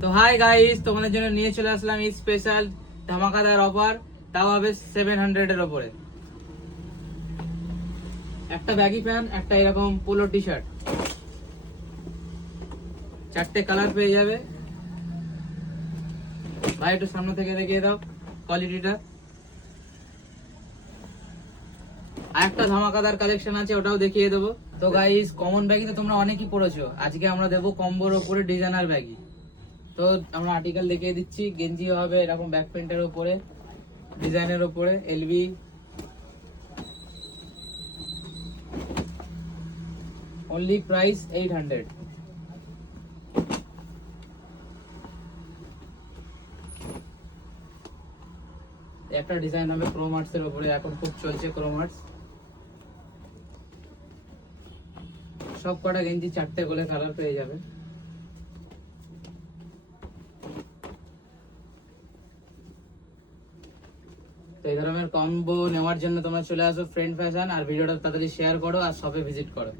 তো hi guys, তোমাদের জন্য নিয়ে চলে আসলাম এই স্পেশাল ধামাকাদার অফার। তাও হবে 700 এর উপরে। একটা ব্যাগি প্যান্ট, একটা এরকম পোলো টি শার্ট, 4টে কালার পেয়ে যাবে। ভাই একটু সামনে থেকে দেখিয়ে দাও কোয়ালিটিটা। আর একটা ধামাকাদার কালেকশন আছে, ওটাও দেখিয়ে দেবো। তো গাইস, কমন ব্যাগি তো তোমরা অনেকই পড়েছো, আজকে আমরা দেবো কম্বোর উপরে ডিজাইনার ব্যাগি। তো আমরা আর্টিকেল দেখিয়ে দিচ্ছি। গেঞ্জি হবে এরকম ব্যাক প্রিন্টের উপরে, ডিজাইনের উপরে, এলবি। Only price 800। একটা ডিজাইন হবে ক্রোমার্টস এর উপরে, এখন খুব চলছে ক্রোমার্টস। সব কটা গেঞ্জি 4টে করে কালার পেয়ে যাবে। তো এই ধরনের কম্বো নেওয়ার জন্য তোমরা চলে আসো ফ্রেন্ড ফ্যাশন, আর ভিডিওটা তাড়াতাড়ি শেয়ার করো আর শপে ভিজিট করো।